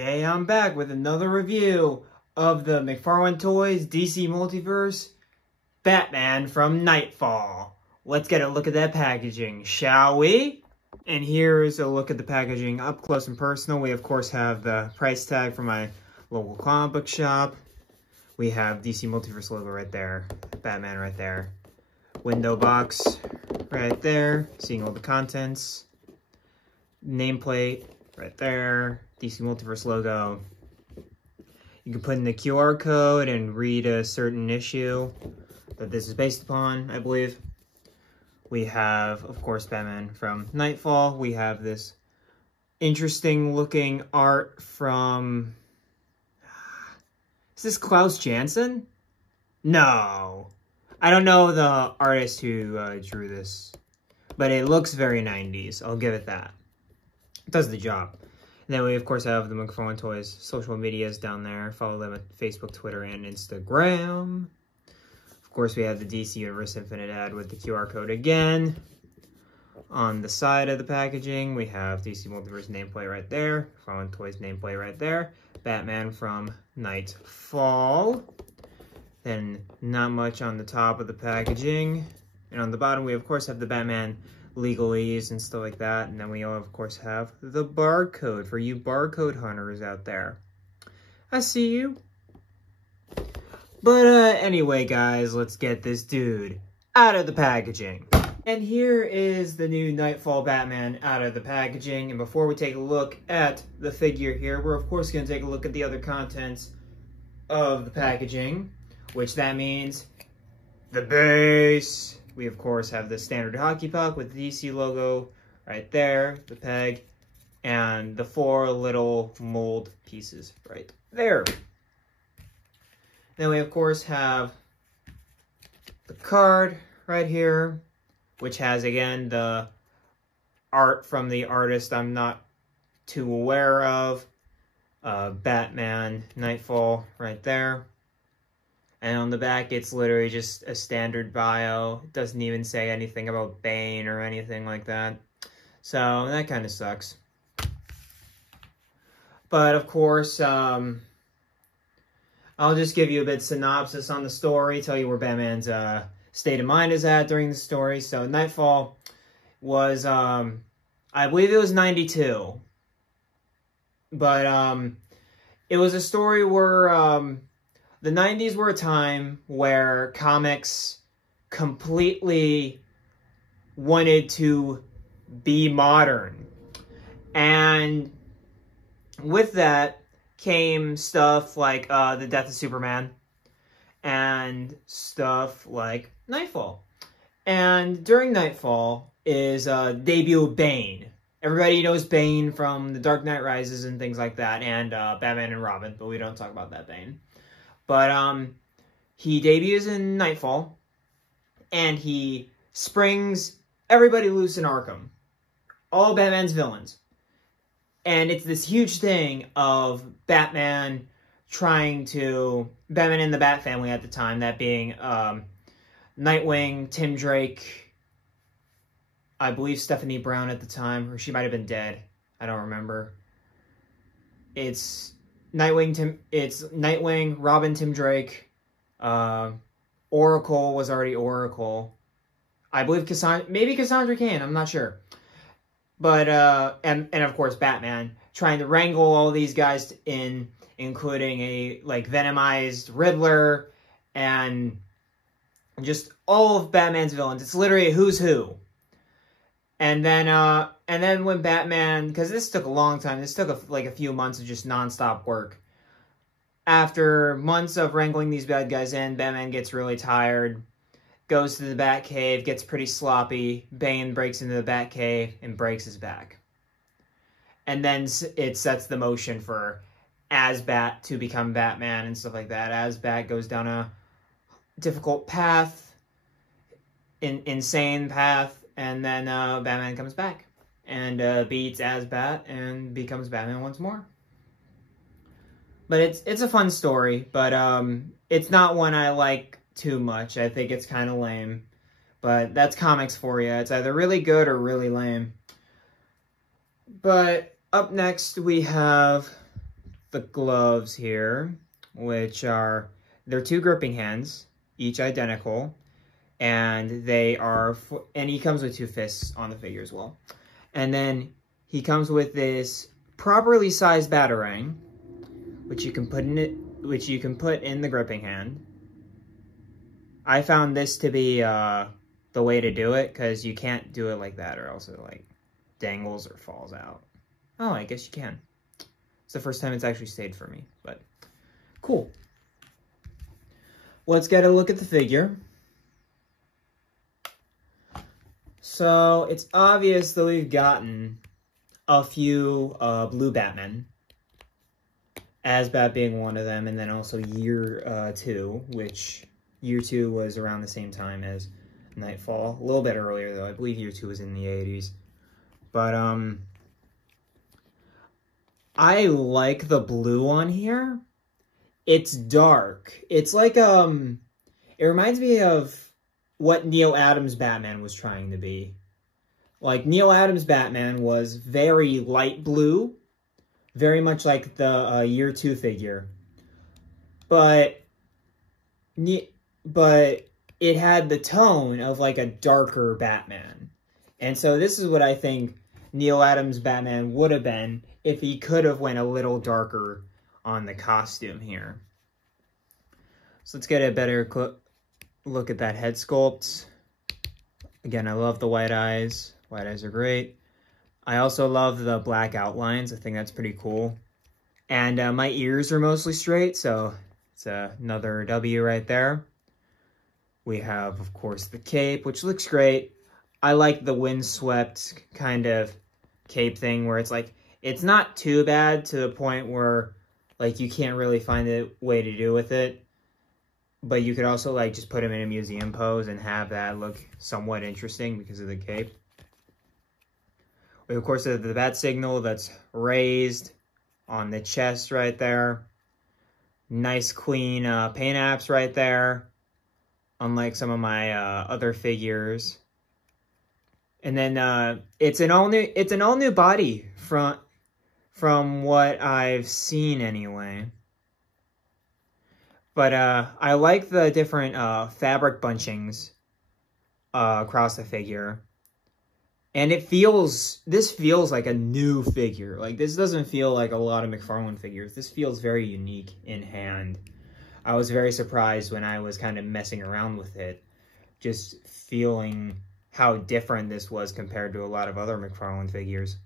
Today I'm back with another review of the McFarlane Toys DC Multiverse Batman from Knightfall. Let's get a look at that packaging, shall we? And here's a look at the packaging up close and personal. We of course have the price tag from my local comic book shop. We have DC Multiverse logo right there, Batman right there. Window box right there, seeing all the contents. Nameplate right there, DC Multiverse logo. You can put in the QR code and read a certain issue that this is based upon, I believe. We have, of course, Batman from Knightfall. We have this interesting looking art from... Is this Klaus Janson? No. I don't know the artist who drew this, but it looks very 90s. I'll give it that. It does the job. And then we, of course, have the McFarlane Toys social medias down there. Follow them at Facebook, Twitter, and Instagram. Of course, we have the DC Universe Infinite ad with the QR code again. On the side of the packaging, we have DC Multiverse nameplate right there. McFarlane Toys nameplate right there. Batman from Knightfall. Then not much on the top of the packaging. And on the bottom, we, of course, have the Batman legalese and stuff like that. And then we, of course, have the barcode for you barcode hunters out there. I see you. But anyway, guys, let's get this dude out of the packaging. And here is the new Knightfall Batman out of the packaging. And before we take a look at the figure here, we're, of course, going to take a look at the other contents of the packaging, which that means the base. We, of course, have the standard hockey puck with the DC logo right there, the peg, and the 4 little mold pieces right there. Then we, of course, have the card right here, which has, again, the art from the artist I'm not too aware of. Batman, Knightfall right there. And on the back, it's literally just a standard bio. It doesn't even say anything about Bane or anything like that. So, that kind of sucks. But, of course, I'll just give you a bit synopsis on the story, tell you where Batman's state of mind is at during the story. So, Knightfall was, I believe it was 92. But, it was a story where, the 90s were a time where comics completely wanted to be modern. And with that came stuff like The Death of Superman and stuff like Knightfall. And during Knightfall is debut of Bane. Everybody knows Bane from The Dark Knight Rises and things like that, and Batman and Robin, but we don't talk about that Bane. But he debuts in Knightfall, and he springs everybody loose in Arkham. All Batman's villains. And it's this huge thing of Batman and the Bat family at the time, that being Nightwing, Tim Drake, I believe Stephanie Brown at the time, or she might have been dead. I don't remember. It's Nightwing, Robin, Tim Drake, Oracle was already Oracle. I believe maybe Cassandra Cain, I'm not sure. But, and of course Batman, trying to wrangle all these guys in, including a, Venomized Riddler, and just all of Batman's villains. It's literally a who's who. And then when Batman, because this took a long time, this took a few months of just non-stop work. After months of wrangling these bad guys in, Batman gets really tired, goes to the Batcave, gets pretty sloppy. Bane breaks into the Batcave and breaks his back. And then it sets the motion for As-Bat to become Batman and stuff like that. As-Bat goes down a difficult path, insane path. And then Batman comes back and beats As-Bat and becomes Batman once more. But it's a fun story, but it's not one I like too much. I think it's kind of lame. But that's comics for you. It's either really good or really lame. But up next we have the gloves here, which are, they're 2 gripping hands, each identical, and they are, and he comes with 2 fists on the figure as well. And then he comes with this properly sized batarang, which you can put in the gripping hand. I found this to be the way to do it, because you can't do it like that or else it like dangles or falls out. Oh, I guess you can. It's the first time it's actually stayed for me, but cool. Let's get a look at the figure. So it's obvious that we've gotten a few blue Batmen, Asbat being one of them, and then also Year 2, which Year 2 was around the same time as Knightfall. A little bit earlier, though. I believe Year 2 was in the 80s. But, I like the blue on here. It's dark. It's like, it reminds me of what Neil Adams' Batman was trying to be. Like, Neil Adams' Batman was very light blue, very much like the Year 2 figure. But it had the tone of like a darker Batman. And so this is what I think Neil Adams' Batman would have been if he could have went a little darker on the costume here. So let's get a better look at that head sculpt. Again, I love the white eyes. White eyes are great. I also love the black outlines. I think that's pretty cool. And my ears are mostly straight, so it's another W right there. We have, of course, the cape, which looks great. I like the windswept kind of cape thing where it's like, it's not too bad to the point where like you can't really find a way to do with it. But you could also like just put him in a museum pose and have that look somewhat interesting because of the cape. We, of course, have the bat signal that's raised on the chest right there. Nice, clean paint apps right there, unlike some of my other figures. And then it's an all new body from what I've seen anyway. But I like the different fabric bunchings across the figure. And this feels like a new figure. Like, this doesn't feel like a lot of McFarlane figures. This feels very unique in hand. I was very surprised when I was kind of messing around with it, just feeling how different this was compared to a lot of other McFarlane figures.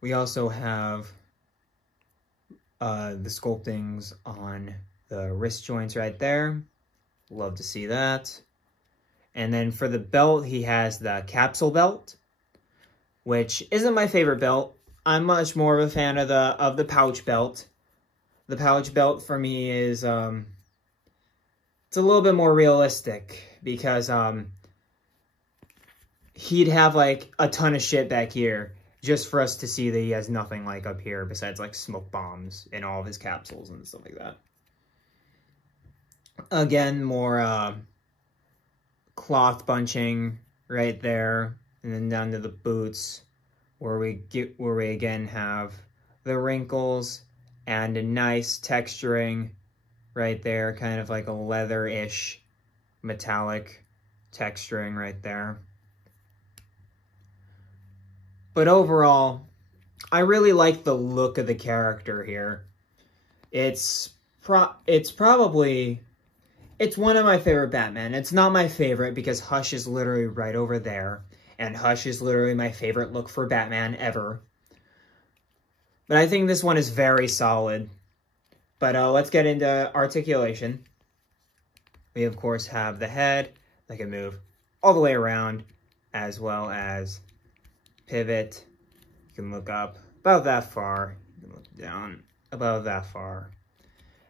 We also have the sculptings on the wrist joints right there. Love to see that. And then for the belt, he has the capsule belt, which isn't my favorite belt. I'm much more of a fan of the pouch belt. The pouch belt for me is it's a little bit more realistic because he'd have like a ton of shit back here just for us to see that he has nothing like up here besides like smoke bombs in all of his capsules and stuff like that. Again, more cloth bunching right there, and then down to the boots where we again have the wrinkles and a nice texturing right there, kind of like a leather-ish metallic texturing right there. But overall, I really like the look of the character here. It's one of my favorite Batman. It's not my favorite because Hush is literally right over there. And Hush is literally my favorite look for Batman ever. But I think this one is very solid. But let's get into articulation. We, of course, have the head that can move all the way around, as well as pivot. You can look up about that far. You can look down about that far.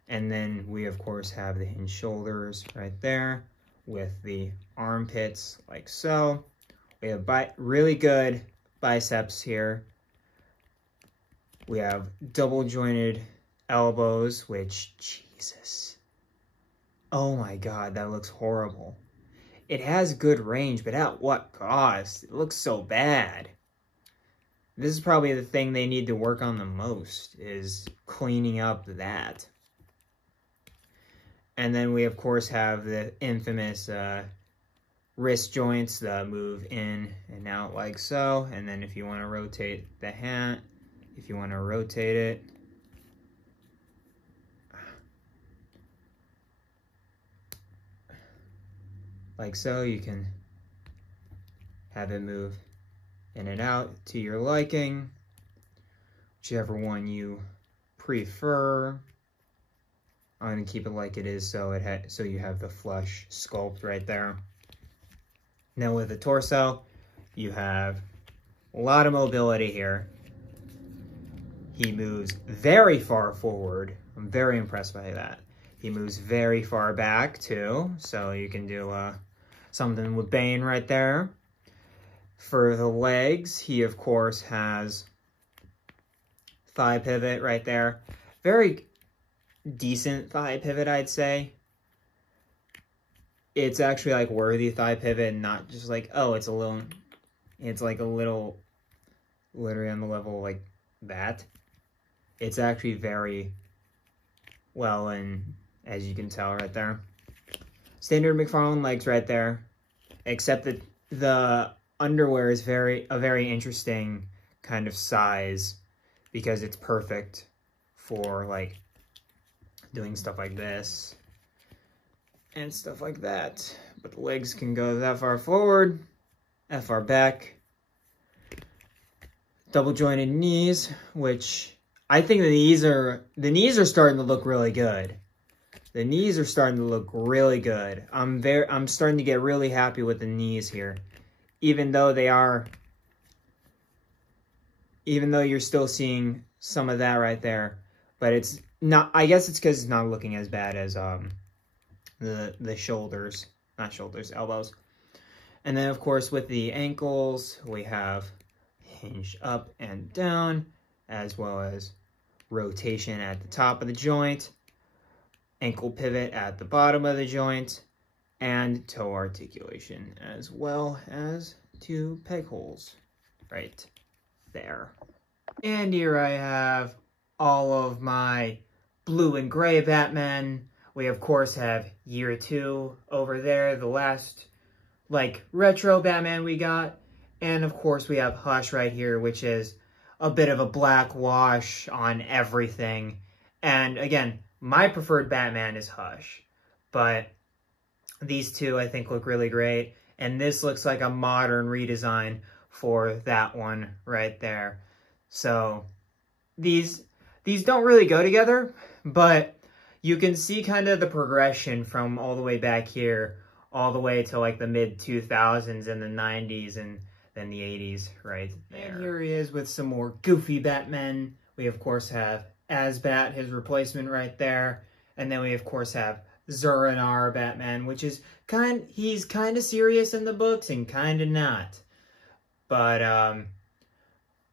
And then we, of course, have the hinged shoulders right there with the armpits like so. We have really good biceps here. We have double jointed elbows, which, Jesus. Oh my God, that looks horrible. It has good range, but at what cost? It looks so bad. This is probably the thing they need to work on the most, is cleaning up that. And then we, of course, have the infamous wrist joints that move in and out like so. And then if you want to rotate the hand, if you want to rotate it, like so, you can have it move in and out to your liking, whichever one you prefer. I'm going to keep it like it is, so so you have the flush sculpt right there. Now with the torso, you have a lot of mobility here. He moves very far forward. I'm very impressed by that. He moves very far back too, so you can do something with Bane right there. For the legs, he of course has thigh pivot right there. Very decent thigh pivot, I'd say. It's actually like worthy thigh pivot, and not just like, oh, it's like a little, literally on the level like that. It's actually very well, and as you can tell right there. Standard McFarlane legs right there, except that the underwear is a very interesting kind of size, because it's perfect for like doing stuff like this and stuff like that. But the legs can go that far forward, that far back. Double jointed knees, which I think the knees are starting to look really good. The knees are starting to look really good. I'm starting to get really happy with the knees here. Even though you're still seeing some of that right there. But it's not, I guess it's because it's not looking as bad as the shoulders, elbows. And then of course with the ankles, we have hinge up and down, as well as rotation at the top of the joint, ankle pivot at the bottom of the joint, and toe articulation, as well as 2 peg holes right there. And here I have all of my blue and gray Batman. We of course have year 2 over there, the last like retro Batman we got. And of course we have Hush right here, which is a bit of a black wash on everything. And again, my preferred Batman is Hush, but these two I think look really great. And this looks like a modern redesign for that one right there. So these don't really go together, but you can see kind of the progression from all the way back here, all the way to like the mid-2000s and the 90s and then the 80s right there. And here he is with some more goofy Batmen. We of course have Asbat, his replacement right there. And then we of course have Zur-En-Arrh Batman, which is he's kind of serious in the books and kind of not. But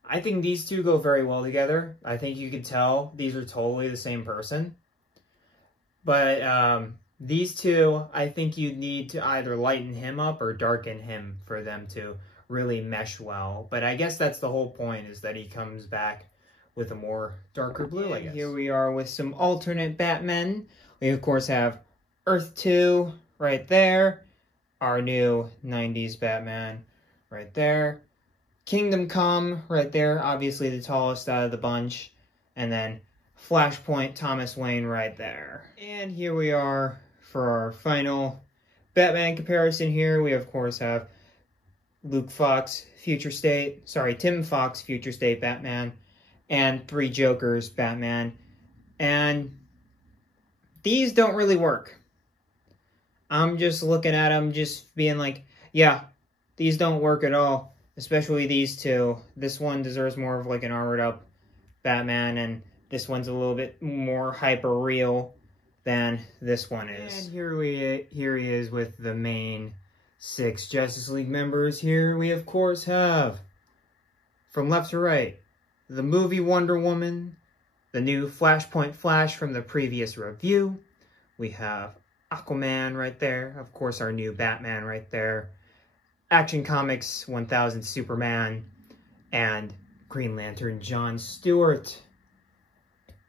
I think these two go very well together. I think you could tell these are totally the same person. But these two, I think you need to either lighten him up or darken him for them to really mesh well. But I guess that's the whole point, is that he comes back with a more darker blue, I guess. Here we are with some alternate Batmen. We, of course, have Earth 2 right there. Our new 90s Batman right there. Kingdom Come right there, obviously the tallest out of the bunch. And then Flashpoint Thomas Wayne right there. And here we are for our final Batman comparison here. We, of course, have Tim Fox, Future State Batman, and 3 Jokers Batman. And these don't really work. I'm just looking at them, just being like, yeah, these don't work at all. Especially these two. This one deserves more of like an armored up Batman, and this one's a little bit more hyper real than this one is. And here he is with the main 6 Justice League members. Here we of course have, from left to right, the movie Wonder Woman, the new Flashpoint Flash from the previous review. We have Aquaman right there, of course our new Batman right there, Action Comics 1000 Superman, and Green Lantern John Stewart.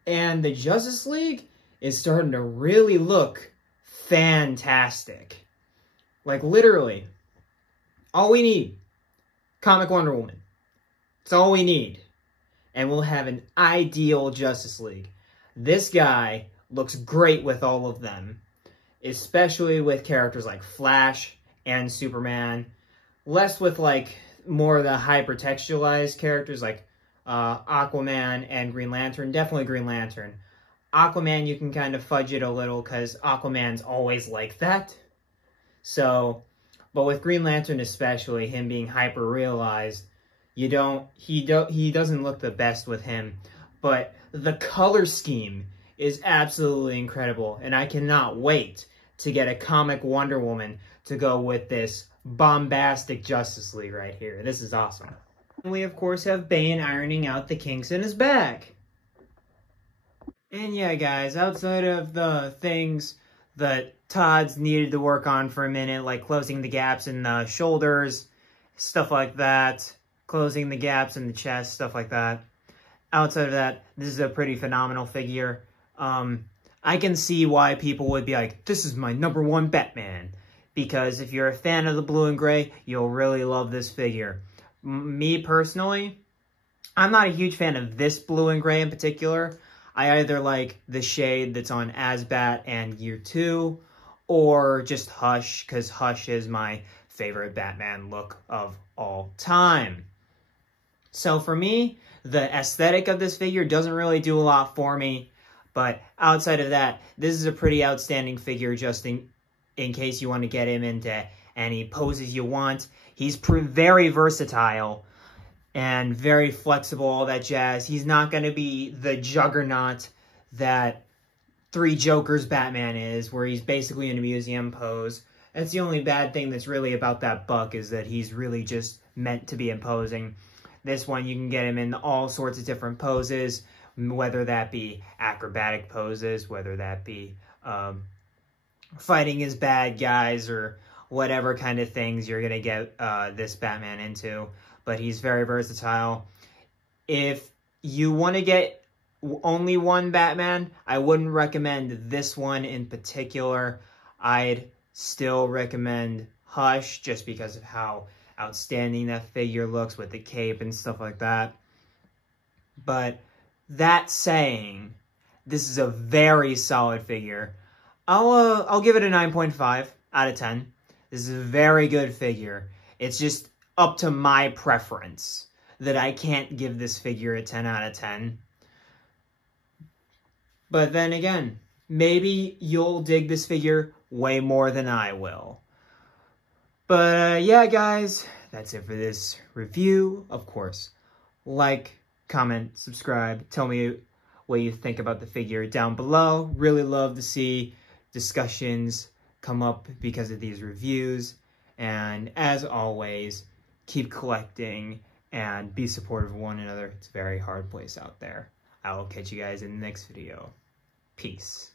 And the Justice League is starting to really look fantastic. Like, literally, all we need, comic Wonder Woman. It's all we need. And we'll have an ideal Justice League. This guy looks great with all of them, especially with characters like Flash and Superman. Less with, like, more of the hyper-textualized characters like Aquaman and Green Lantern. Definitely Green Lantern. Aquaman, you can kind of fudge it a little because Aquaman's always like that. So, but with Green Lantern especially, him being hyper-realized, he doesn't look the best with him. But the color scheme is absolutely incredible, and I cannot wait to get a comic Wonder Woman to go with this bombastic Justice League right here. This is awesome. We, of course, have Bane ironing out the kinks in his back. And yeah, guys, outside of the things that Todd's needed to work on for a minute, like closing the gaps in the shoulders, stuff like that, closing the gaps in the chest, stuff like that. Outside of that, this is a pretty phenomenal figure. I can see why people would be like, this is my #1 Batman. Because if you're a fan of the blue and gray, you'll really love this figure. Me, personally, I'm not a huge fan of this blue and gray in particular. I either like the shade that's on Asbat and Year 2, or just Hush, because Hush is my favorite Batman look of all time. So for me, the aesthetic of this figure doesn't really do a lot for me. But outside of that, this is a pretty outstanding figure just in case you want to get him into any poses you want. He's very versatile and very flexible, all that jazz. He's not going to be the juggernaut that Three Jokers Batman is, where he's basically in a museum pose. That's the only bad thing that's really about that buck, is that he's really just meant to be imposing. This one, you can get him in all sorts of different poses, whether that be acrobatic poses, whether that be fighting his bad guys, or whatever kind of things you're going to get this Batman into. But he's very versatile. If you want to get only one Batman, I wouldn't recommend this one in particular. I'd still recommend Hush, just because of how outstanding that figure looks with the cape and stuff like that. But that saying, this is a very solid figure. I'll give it a 9.5 out of 10. This is a very good figure. It's just up to my preference that I can't give this figure a 10 out of 10. But then again, maybe you'll dig this figure way more than I will. But yeah, guys, that's it for this review. Of course, like, comment, subscribe, tell me what you think about the figure down below. Really love to see discussions come up because of these reviews. And as always, keep collecting and be supportive of one another. It's a very hard place out there. I will catch you guys in the next video. Peace.